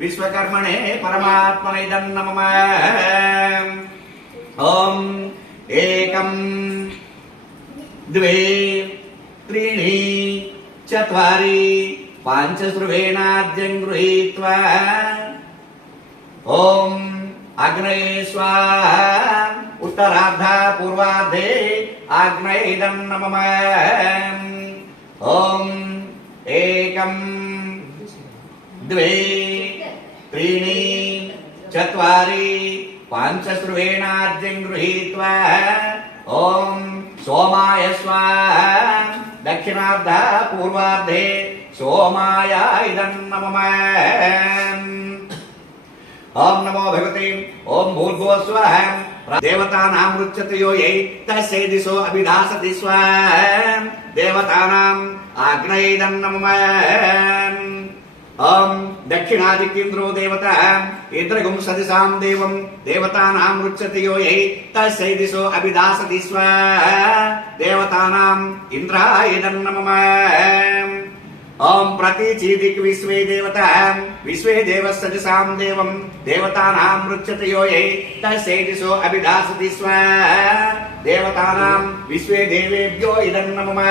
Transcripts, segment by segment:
विश्वकर्मणे परमात्मने इदं नमः। ओम एकं द्वे त्रीणि चत्वारि पञ्च श्रुवेणाद्यं गृहीत्वा ओम अग्नये स्वाहा उत्तरार्धा पूर्वार्धे आग्नेये इदं नमः। ओम एकं द्वे त्रीणि चत्वारि पञ्च श्रुवेणाद्यं गृहीत्वा ओम सोमाय स्वाहा दक्षिणार्धा पूर्वार्धे सोमाय इदं नमः। ओम नमो भगवते ओम भूर्भुवः स्वः देवतानां रुच्यते यो यै तस्य दिशो अभिधासति स्वाहा देवतानां आग्नेये इदं नमः। ओम दक्षिणादिकेन्द्रो देवता इंद्रगुं सदिशां देवं देवतानां रुच्यते यो यै तस्य दिशो अभिधासति स्वाहा देवतानां इंद्राय इदं नमः। ओम प्रतीचीदिक् विश्वे देवता विश्वे देवः सदिशां देवं देवतानां रुच्यते यो यै तस्य दिशो अभिधासति स्वाहा देवतानां विश्वे देवेभ्यो इदं नमः।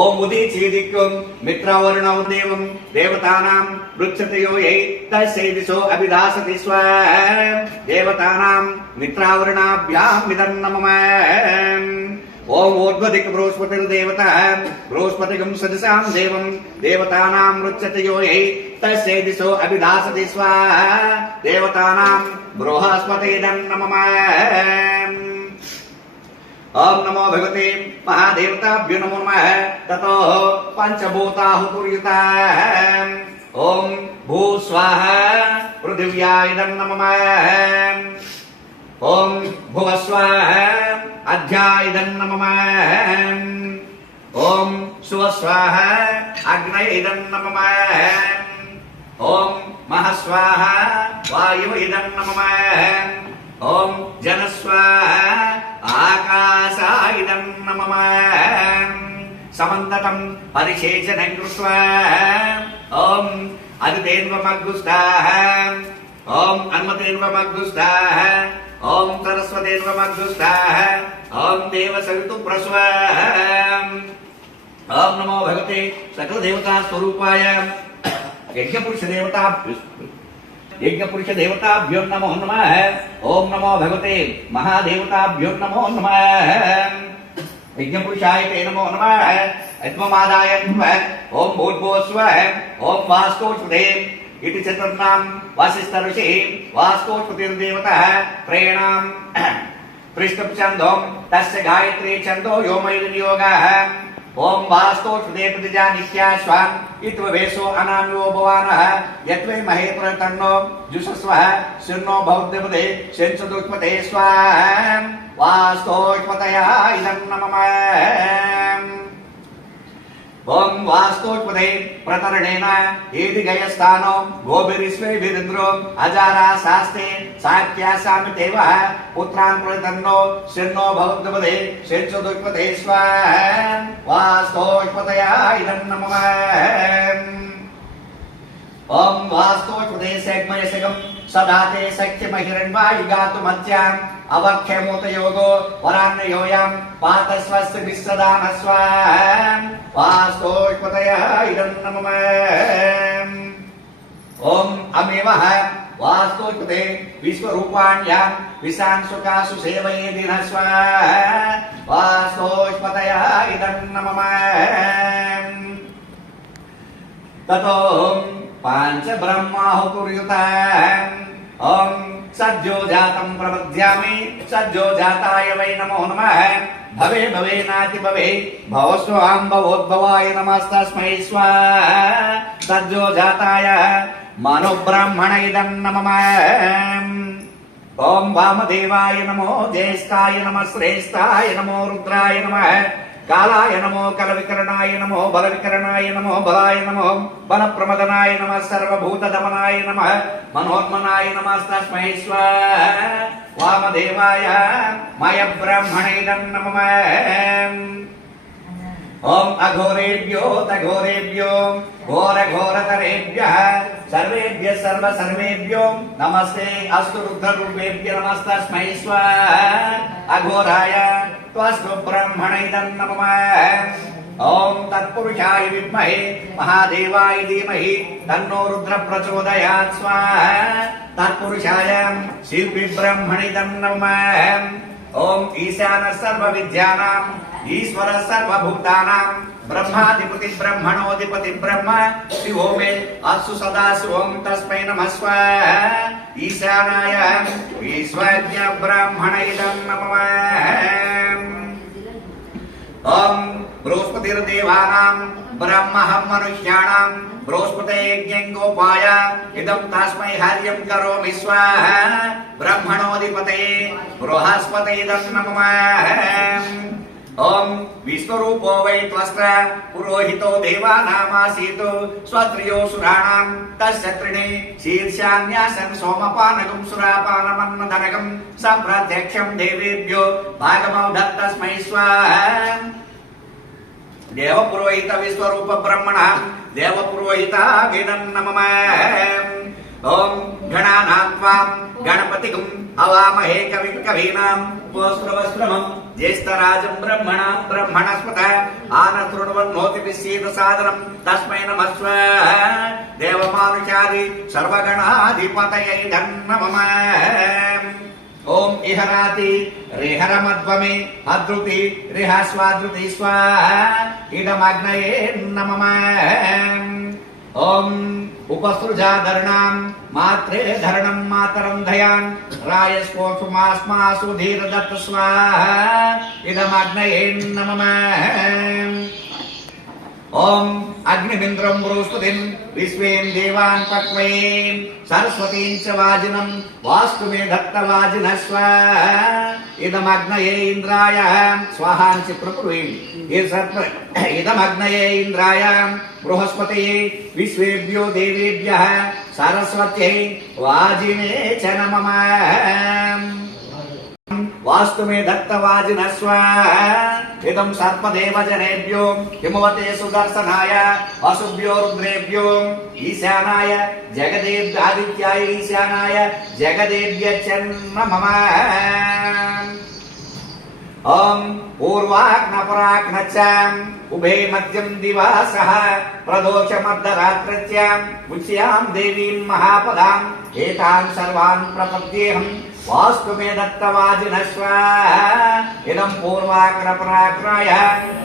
ओम उदीचीदिक् मित्रवर्णौ देवं देवतानां रुच्यते यो यै तस्य दिशो अभिधासति स्वाहा देवतानां मित्रावर्णाभ्याम् इदं नमः। ओम ऊर्ध्वदिक् बृहस्पतिर्देवता बृहस्पतिगं सदसां देवं देवतानां रुच्यते यो यै तस्य दिशो अभिधासति स्वाहा देवतानां बृहस्पतये नमः। ओम नमो भगवते महादेवताभ्यो नमो नमः। ततो पंचभूताहुर्युताः ओम भू स्वाहा पृथिव्याय नमः। ओम भुव स्वाहा अध्याय नमः। ओम सुव स्वाहा अग्नये नमः। ओम महस्वाहा वायुवे नमः। ओम जन स्वाहा आकाशाय नमः। समन्ततं परिशेषणं कृत्वा ओम अदितेन्वमग्गुष्टाः ओम अन्मतेन्वमग्गुष्टाः ओम सरस्वतेन्वमग्गुष्टाः ओम देवसवितुप्रस्वाहा। ओम नमो भगवते सकल देवता स्वरूपाय यज्ञपुरुष देवताभ्यो नमो नमः। ओम नमो भगवते महादेवताभ्यो नमो नमः। यज्ञपुरुषाय ते नमो नमः। अत्ममादाय नमः। ओम भूर्भुवः स्वः ओम वास्तोष्पदे इति चतुर्णां वासिष्ठ ऋषि वास्तोष्पतिर्देवतः त्रयणां पृष्ठछन्दो तस्य गायत्री छन्दो योमैर्नियोगः। ओम वास्तोष्पदे प्रतिजानित्याश्वान् इत्वेषो अनान्यो भवानः यत्वे महे प्रतन्नो जुषस्वः शृण्वो भवद्देवते शंसदुष्पते स्वाहा वास्तोष्पतया इदं नमः। ओम वास्तोष्पदे प्रतरणेन एदि गयस्थानो गोभिरिश्वेभिरिन्द्रो अजारा शास्ते साक्यासामितेवः पुत्रान् प्रतन्नो शृण्वो भवद्देवते शंसदुष्पते स्वाहा वास्तोष्पतया इदं नमः। ओम वास्तोष्पदे सेग्मयसगं सदाते सख्यमहिरण्वायुगातुमत्याम् अवक्षयमूत योगो वरान्नयोयां पातस्वस्य विश्वदानस्वाहा वास्तोष्पतया इदं नमः। ओम अमेवः वास्तोष्पदे विश्वरूपाण्यां विशांशुकासु सेवये दिनः स्वाहा वास्तोष्पतया इदं नमः। ततो पांच ब्रह्माहुर्युताः ओम सज्जो जातं प्रबध्यामि सज्जो जाताय वै नमो नमः। भवे भवे नाति भवे भवस्वां भवोद्भवाय नमस्तस्मै स्वाहा सज्जो जाताय मनुब्राह्मण इदं नमः। ओम वामदेवाय नमो ज्येष्ठाय नमः श्रेष्ठाय नमो रुद्राय नमः कालाय नमो कलविकरणाय नमो बलविकरणाय नमो बलाय नमो बलप्रमदनाय नमः सर्वभूतदमनाय नमः मनोन्मनाय नमस्तस्मै स्वाहा वामदेवाय मयब्रह्मणे नमः। ఓం అఘోరేభ్యో తఘోరేభ్యో ఘోర ఘోరతరేభ్యః సర్వేభ్యః సర్వ సర్వేభ్యో నమస్తే అస్తు రుద్రరూపేభ్యో నమస్తస్మై స్వాహా అఘోరాయ త్వస్తు బ్రహ్మణైదం నమః ఓం తత్పురుషాయ విద్మహే మహాదేవాయ ధీమహి తన్నో రుద్ర ప్రచోదయాత్ స్వాహా తత్పురుషాయ శిల్పి బ్రహ్మణిదం నమః ఓం ఈశాన సర్వ విద్యానాం ఈశ్వర సర్వభూతానాం బ్రహ్మాధిపతి బ్రహ్మణోధిపతి బ్రహ్మ శివో మే అస్సు సదాశివం తస్మై నమః స్వాహా ఈశానాయ ఈశ్వర్య బ్రహ్మణైదం నమః ఓం బృహస్పతిర్దేవానాం బ్రహ్మహం మనుష్యాణాం బృహస్పతే యజ్ఞంగోపాయ ఇదం తస్మై హర్యం కరోమి స్వాహా బ్రహ్మణోధిపతే బృహస్పతేదం నమః ఓం విశ్వరూపో వై త్వస్త్ర పురోహితో దేవానామాసీత్ స్వత్రియో సురాణాం తస్య త్రిణి శీర్షాన్యాసన్ సోమపానకం సురాపానమన్మధనకం సంప్రత్యక్షం దేవేభ్యో భాగమౌ దత్తస్మై స్వాహా దేవపురోహిత విశ్వరూప బ్రహ్మణ దేవపురోహిత వేదం నమః ఓం గణానాం త్వాం గణపతిగం అవామహే కవిం కవీనాం ఉపస్రవస్రమం జ్యేష్ఠరాజం బ్రహ్మణాం బ్రహ్మణస్పత ఆనశృణ్వన్నోతిభిः సీదసాదనం తస్మై నమః స్వాహా దేవమానుషాది సర్వగణాధిపతయై నమః ఓం ఇహరాతి రిహరమధ్వమే అద్రుతి రిహస్వాద్రుతి స్వాహా ఇదమగ్నయే నమః ఓం ఉపసృజాధరణాం మాత్రే ధరణం మాతరం ధయాన్ రాయస్పోషుమాస్మాసు ధీరదత్త స్వాహా ఇదమగ్నయే నమః ఓం అగ్నిమింద్రం బృహస్పతిం విశ్వేం దేవాన్ పక్వయే సరస్వతీం చ వాజినం వాస్తు మే దత్తవాజిన స్వాహా ఇదమగ్నయే ఇంద్రాయ స్వాహా అని ప్రపురువేయండి ఇదమగ్నయే ఇంద్రాయ బృహస్పతయే విశ్వేభ్యో దేవేభ్యః సరస్వత్యై వాజినే చ నమః వాస్తు మే దత్తవాజిన స్వాహా ఇదం సర్పదేవ జనేభ్యో హిమవతే సుదర్శనాయ అశుభ్యో రుద్రేభ్యో ఈశానాయ జగదేవ్యాదిత్యాయ ఈశానాయ జగదేవ్యచ్చ నమః ఓం పూర్వాగ్నపరాగ్న చ ఉభే మధ్యం దివాసః ప్రదోషమర్ధరాత్రస్య ఉచ్యాం దేవీం మహాపదాం ఏతాన్ సర్వాన్ ప్రపద్యేహం వాస్తు మే దత్తవాజిన స్వాహా ఇదం పూర్వాగ్నపరాగ్నాయ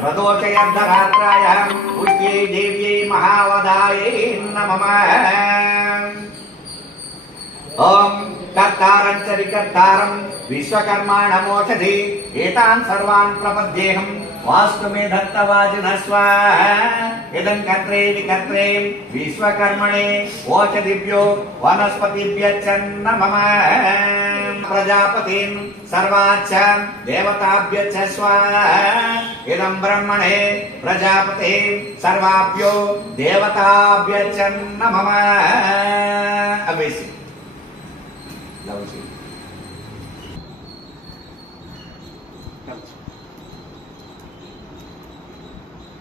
ప్రదోషయర్ధరాత్రాయ ఉచ్యై దేవ్యై మహావదాయై నమః ఓం కర్తారం చ వికర్తారం విశ్వకర్మాణమోషధి ఏతాన్ సర్వాన్ ప్రపద్యేహం వాస్తు మే దత్తవాజిన స్వాహా ఇదం కర్త్రే వికర్త్రే విశ్వకర్మణే ఓషధిభ్యో వనస్పతిభ్యశ్చ నమః ప్రజాపతిం సర్వాచ్చ దేవతాభ్యశ్చ స్వాహా ఇదం బ్రహ్మణే ప్రజాపతే సర్వాభ్యో దేవతాభ్యశ్చ నమః అవేసి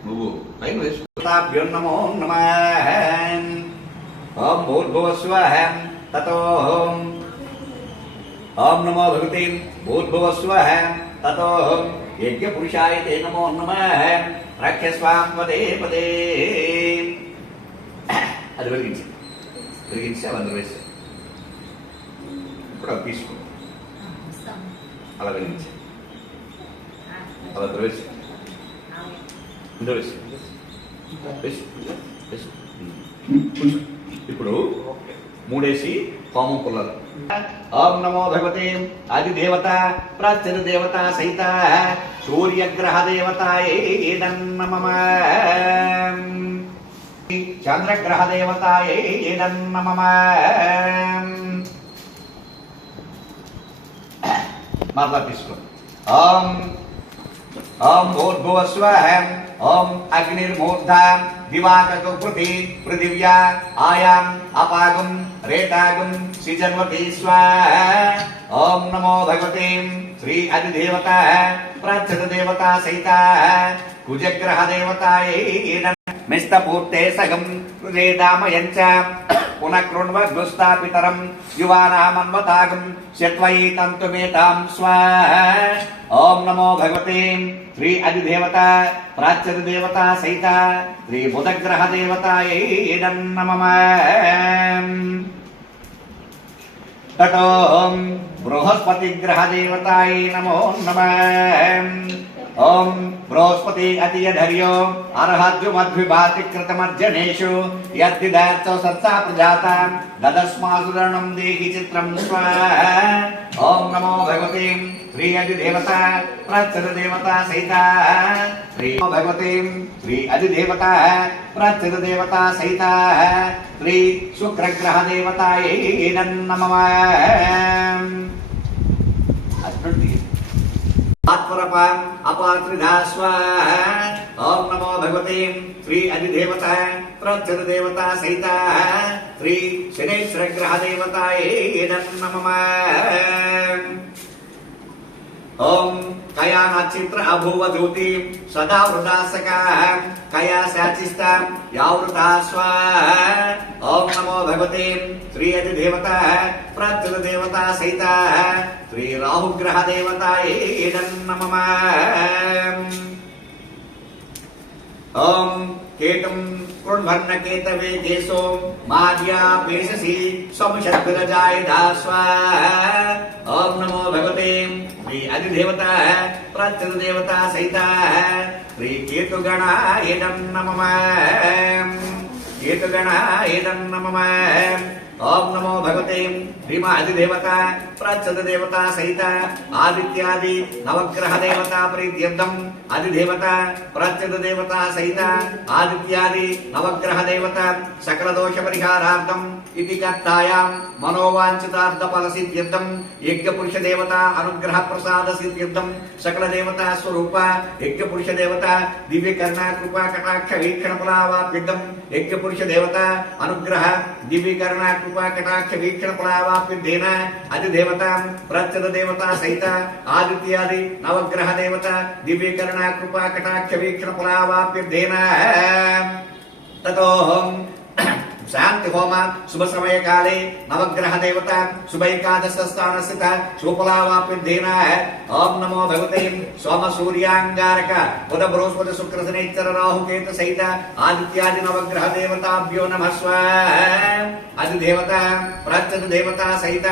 నువ్వు పైన వేసుకుతాభ్యో నమో నమః ఓం భూర్భువస్వః తతో ఓం నమో భగవతే భూర్భువస్వః తతో యజ్ఞపురుషాయ తే నమో నమః రక్షస్వాం పదే పదే అది వెలిగించి అందరూ వేసి ఇప్పుడు అది తీసుకో అలా వెలిగించి అలా వేసి ఇప్పుడు మూడేసి హోమం పుల్లలు ఓం నమో భగవతే ఆదిదేవత ప్రాచ్యదేవత సహిత సూర్యగ్రహ దేవతాయే నమః చంద్రగ్రహ దేవతాయే నమః మరలా తీసుకో ఓం ఓం భూర్భువస్వః ఓం అగ్నిర్మూర్ధ दिवाककुकृति पृथिव्या आयाम् अपागुम् रेतागुम् सिजन्वती स्वाहा। ओम नमो भगवते श्री अधिदेवता प्रच्छद देवता सहिता कुजग्रह देवतायै मिष्टपूर्ते सगं हृदयदामयञ्च पुनः कृण्वद्गुस्तापितरं युवानामन्वतागं शत्वयि तन्तुमेतां स्वाहा। ओम नमो भगवते श्री अधिदेवता प्राच्यद देवता सहिता श्री बुधग्रह देवतायै नमः। ततो बृहस्पति ग्रह देवतायै नमो नमः। ओम बृहस्पति अतियधर्यो अर्हद्युमद्विभाति कृतमर्जनेषु यद्विदार्थो सत्सा प्रजाता ददस्मासुरणं देहि चित्रं स्वाहा। ओम नमो भगवते श्री अधिदेवता प्रच्छद देवता सहिता श्री भगवते श्री अधिदेवता प्रच्छद देवता सहिता श्री शुक्रग्रह देवतायै नमः। आत्मरपाम् अपात्रिधा स्वाहा। ओम नमो भगवते श्री अधिदेवता प्रच्छद देवता सहिता श्री शनेश्वर ग्रह देवतायै नमः। ओम कया नक्षत्र अभूव ज्योति सदा वृदासका कया साचिस्ता यावृता स्वाहा। ओम नमो भगवते श्री अधिदेवता प्रच्छद देवता सहिता श्री राहुग्रह देवतायै नमः। ओम केतुं कृण्वर्णकेतवे केशो माद्या पेशसि समशद्विरजायधा स्वाहा। ओम नमो भगवते श्री अधिदेवता प्रच्छद देवता सहिता श्री केतुगणाय नमः। केतुगणाय नमः। ओम नमो भगवते भीमा अधिदेवता प्रच्छद देवता सहिता आदित्यादि नवग्रह देवता प्रीत्यर्थम् अधिदेवता प्रच्छद देवता सहिता आदित्यादि नवग्रह देवता सकल दोष परिहारार्थम् इति कर्तायां मनोवांछितार्थ फल सिद्ध्यर्थम् यज्ञ पुरुष देवता अनुग्रह प्रसाद सिद्ध्यर्थम् सकल देवता स्वरूप यज्ञ पुरुष देवता दिव्य करुणा कृपा कटाक्ष वीक्षण फलावाप्यर्थम् यज्ञ पुरुष देवता अनुग्रह दिव्य करुणा कृपा कटाक्ष वीक्षण फलावाप्यर्थेन अधिदेवता प्रच्छद देवता सहिता आदित्यादि नवग्रह देवता दिव्य करुणा कृपा कटाक्ष वीक्षण फलावाप्यर्थेन ततो शांति होम शुभ समय काले नवग्रह देवता शुभ एकादश स्थान स्थित शुभफलावाप्यर्थेन ओम नमो भगवते सोम सूर्यांगारक बुध बृहस्पति शुक्र शनिश्चर राहु केतु सहित आदित्यादि नवग्रह देवताभ्यो नमः स्वाहा। अधिदेवता प्रच्छद देवता सहित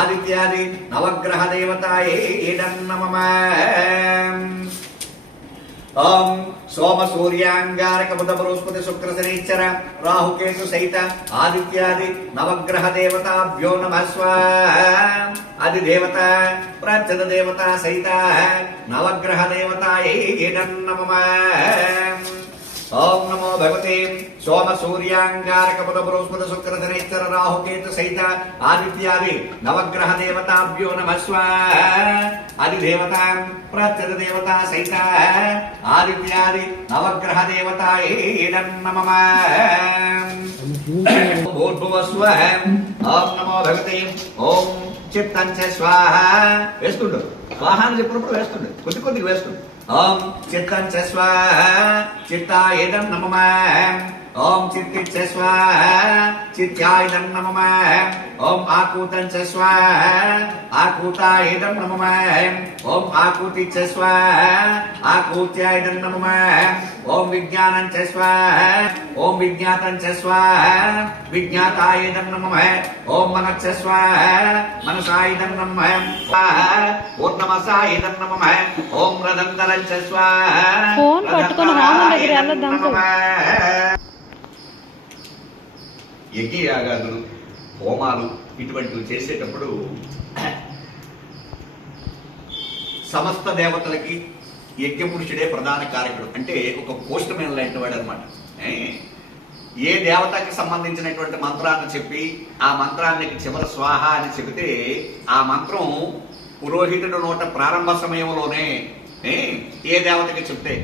आदित्यादि नवग्रह देवतायै नमः। ओम सोम सूर्यांगारक बुध बृहस्पति शुक्र शनिश्चर राहु केतु सहित आदित्यादि नवग्रह देवताभ्यो नमः स्वाहा। अधिदेवता प्रच्छद देवता सहित नवग्रह देवतायै नमः। ओम नमो भगवते सोम सूर्यांगारक बुध बृहस्पति शुक्र शनिश्चर राहु केतु सहित आदित्यादि नवग्रह देवताभ्यो नमः स्वाहा। अधिदेवता प्रच्छद देवता सहित आदित्यादि नवग्रह देवतायै नमः। भूर्भुवस्वः ओम नमो भगवते ओम चित्तं च स्वाहा వేస్తుండు స్వాహ అని చెప్పినప్పుడు వేస్తుండు కొద్ది కొద్దిగా వేస్తుండు ओम चित्तं च स्वाहा चित्ताय नमः। ओम चित्ति च स्वाहा चित्याय नमः। ओम आकूतं च स्वाहा आकूताय नमः। ओम आकूति च स्वाहा आकूत्याय नमः। ओम विज्ञानं च स्वाहा ओम विज्ञातं च स्वाहा विज्ञाताय नमः। ओम मनः च स्वाहा मनसाय नमः। पूर्णमसाय नमः। ओम रदन्तरं च स्वाहा फोन पట్టుకొని మామూలు దగ్గర వెళ్ళొద్దాం యజ్ఞయాగాదులు హోమాలు ఇటువంటివి చేసేటప్పుడు సమస్త దేవతలకి యజ్ఞపురుషుడే ప్రధాన కారకుడు. అంటే ఒక పోస్ట్ మ్యాన్ లాంటి వాడు అనమాట. ఏ దేవతకి సంబంధించినటువంటి మంత్రాన్ని చెప్పి ఆ మంత్రానికి చివర స్వాహ అని చెబితే ఆ మంత్రం పురోహితుడు నోట ప్రారంభ సమయంలోనే ఏ దేవతకి చెప్తే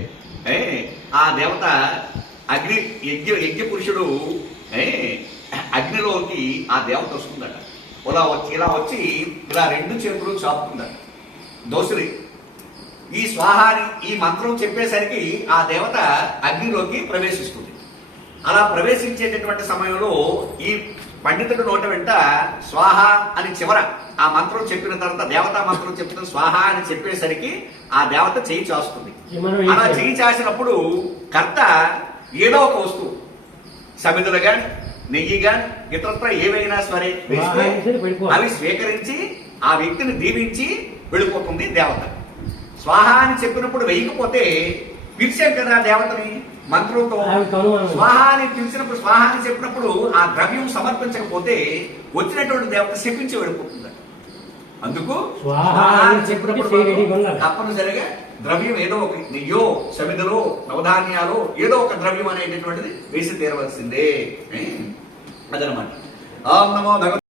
ఆ దేవత అగ్ని యజ్ఞ పురుషుడు అగ్నిలోకి ఆ దేవత వస్తుందట. ఇలా వచ్చి ఇలా రెండు చేతులు చాపుతుందట దోసుని. ఈ స్వాహాని ఈ మంత్రం చెప్పేసరికి ఆ దేవత అగ్నిలోకి ప్రవేశిస్తుంది. అలా ప్రవేశించేటటువంటి సమయంలో ఈ పండితుడు నోట వెంట స్వాహ అని చివర ఆ మంత్రం చెప్పిన తర్వాత, దేవతా మంత్రం చెప్పిన స్వాహ అని చెప్పేసరికి ఆ దేవత చేయి చాస్తుంది. అలా చేయి చాసినప్పుడు కర్త ఏదో ఒక వస్తువు, సమిధులు గాని నెయ్యి గాని ఇతరత్ర ఏవైనా సరే వేస్తే అవి స్వీకరించి ఆ వ్యక్తిని దీవించి వెళ్ళిపోతుంది దేవత. స్వాహ అని చెప్పినప్పుడు వేయకపోతే పిలిచాం కదా దేవతని మంత్రంతో. స్వాహాన్ని పిలిచినప్పుడు, స్వాహాన్ని చెప్పినప్పుడు ఆ ద్రవ్యం సమర్పించకపోతే వచ్చినటువంటి దేవత శపించి వెళ్ళిపోతుంది. అందుకు స్వాహాన్ని చెప్పినప్పుడు తప్పనిసరిగా ద్రవ్యం ఏదో ఒక నెయ్యో సమిధలో నవధాన్యాలు ఏదో ఒక ద్రవ్యం అనేటటువంటిది వేసి తీరవలసిందే. అదనమాట. ఓం నమో భగవతే